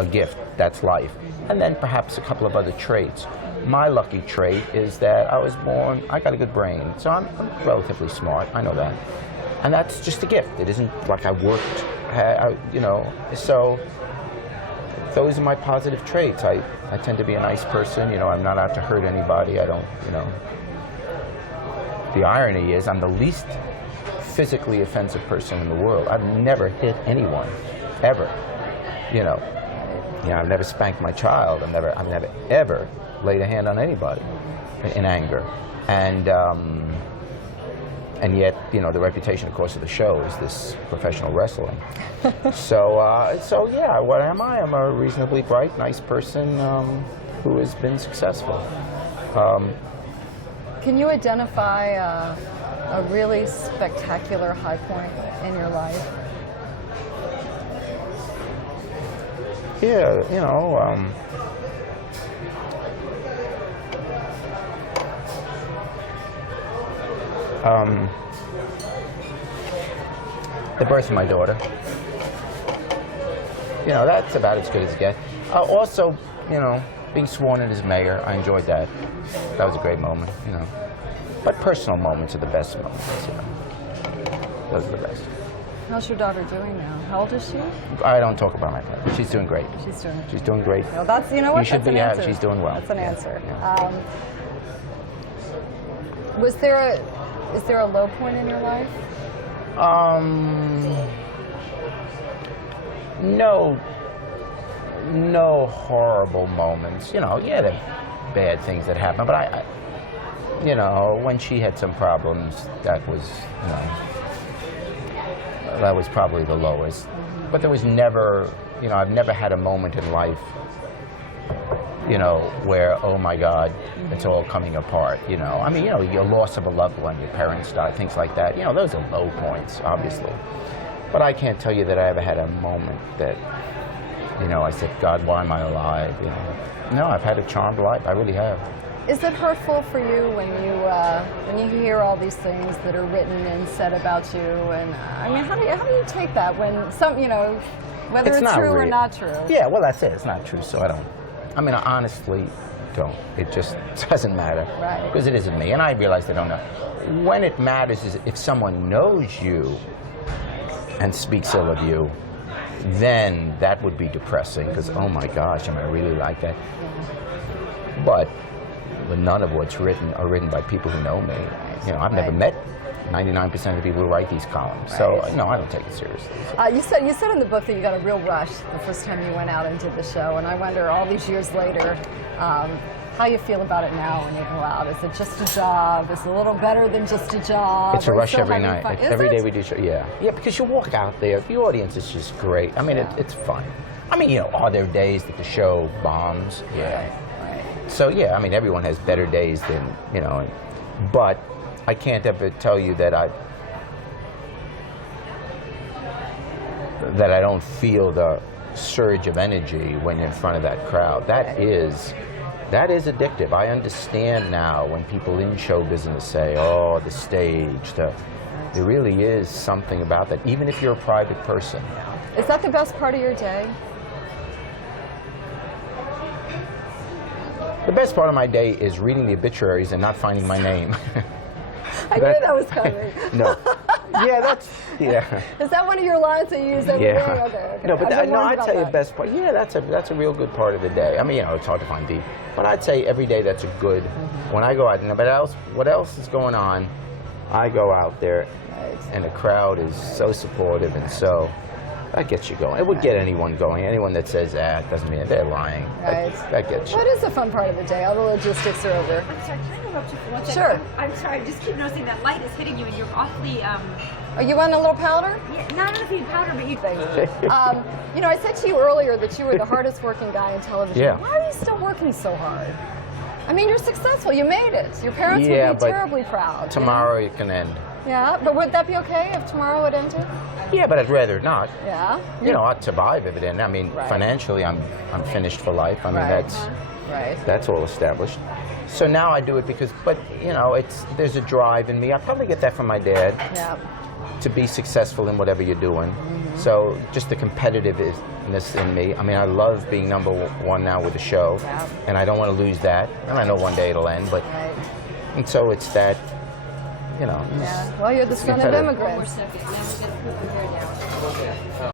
a gift. That's life. And then perhaps a couple of other traits. My lucky trait is that I got a good brain, so I'm relatively smart, I know that. And that's just a gift. It isn't like I worked, so those are my positive traits. I tend to be a nice person, I'm not out to hurt anybody, I don't, The irony is I'm the least physically offensive person in the world. I've never hit anyone, ever, I've never spanked my child, I've never ever laid a hand on anybody in anger. And yet, the reputation, of course, of the show is this professional wrestling. So yeah, what am I? I'm a reasonably bright, nice person who has been successful. Can you identify a really spectacular high point in your life? Yeah, the birth of my daughter. That's about as good as it gets. Also, being sworn in as mayor, I enjoyed that. That was a great moment, But personal moments are the best moments, Those are the best. How's your daughter doing now? How old is she? I don't talk about my daughter. She's doing great. She's doing great. Well, that's, what? You should that's be an answer. She's doing well. That's an answer. Yeah. Is there a low point in your life? No horrible moments. There are bad things that happen, but I when she had some problems, that was, that was probably the lowest. But there was never, I've never had a moment in life, where, oh my God, it's all coming apart, your loss of a loved one, your parents die, things like that, those are low points, obviously. But I can't tell you that I ever had a moment that, I said, God, why am I alive, No, I've had a charmed life, I really have. Is it hurtful for you when you hear all these things that are written and said about you? And how do you take that when whether it's true or not true? Yeah, well, that's it. It's not true, so I don't. I honestly don't. It just doesn't matter. Right. Because it isn't me, and I realize they don't know. When it matters is if someone knows you and speaks ill of you, then that would be depressing, because, oh my gosh, I really like that. But none of what's written are written by people who know me. I've never met 99% of the people who write these columns. So, no, I don't take it seriously. You said in the book that you got a real rush the first time you went out and did the show, and I wonder, all these years later, how you feel about it now when you go out. Is it just a job? Is it a little better than just a job? It's a rush every night. Every day we do show. Yeah, because you walk out there, the audience is just great. It's fun. Are there days that the show bombs? Yeah. Right. So yeah, everyone has better days than, but I can't ever tell you that I don't feel the surge of energy when you're in front of that crowd. That is addictive. I understand now when people in show business say, oh, the stage, there really is something about that, even if you're a private person. Is that the best part of your day? The best part of my day is reading the obituaries and not finding my name. I knew that was coming. No. Yeah. Is that one of your lines that you use every day? Okay. No, but I'd tell you the best part. Yeah, that's a real good part of the day. It's hard to find deep, but I'd say every day that's a good. When I go out, what else is going on? I go out there, and the crowd is so supportive, and so that gets you going. It would get anyone going. Anyone that says that doesn't mean they're lying. Right. That gets you. What is the fun part of the day? All the logistics are over. I'm sorry, can I interrupt you for 1 second? Sure. I'm sorry, I just keep noticing that light is hitting you and you're awfully, Are you on a little powder? yeah, not enough you powder, but you... I said to you earlier that you were the hardest working guy in television. Yeah. Why are you still working so hard? You're successful. You made it. Your parents would be terribly proud. Tomorrow it can end. Yeah, but would that be okay if tomorrow it ended? Yeah, but I'd rather not. Yeah. I'd survive if it ended. Right. Financially, I'm finished for life. Right. Right. That's all established. So now I do it because, there's a drive in me. I probably get that from my dad. Yeah. to be successful in whatever you're doing. So just the competitiveness in me. I mean, I love being number one now with the show, and I don't want to lose that. And I know one day it'll end, but Right. and so it's that, you know. Yeah. Well, you're the son of competitive. We're immigrants. so good. Now we're good. We're here now.